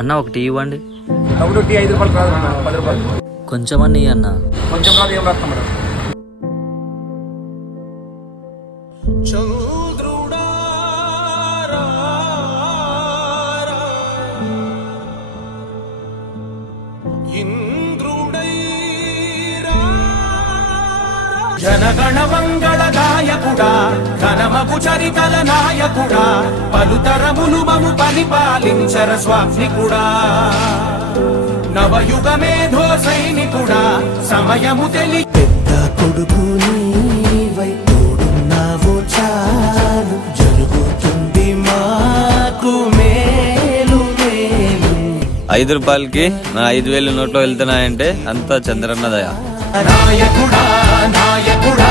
అన్న ఒకటి ఇవ్వండి. తప్పుడు టీ 5 రూపాయలు కాదు అన్న, 10 రూపాయలు. కొంచెం అన్న అన్న. కొంచెం రాదు, ఏం రాస్తాం మేడం. జనగణ మంగళ నాయకుడా, ఘనమగు చరితల నాయకుడా, పలుతరములు మము పరిపాలించర స్వామికుడా, నవయుగ మేధో సైనికుడా, సమయము తెలి పెద్ద కొడుకు నీవై తోడున్నావు చాలు, జరుగుతుంది మాకు మేలు మేలు. 5 రూపాయలకి నా 5,000 నోట్లో వెళ్తున్నాయంటే అంతా చంద్రన్న దయ. నాయకుడా నాయకుడా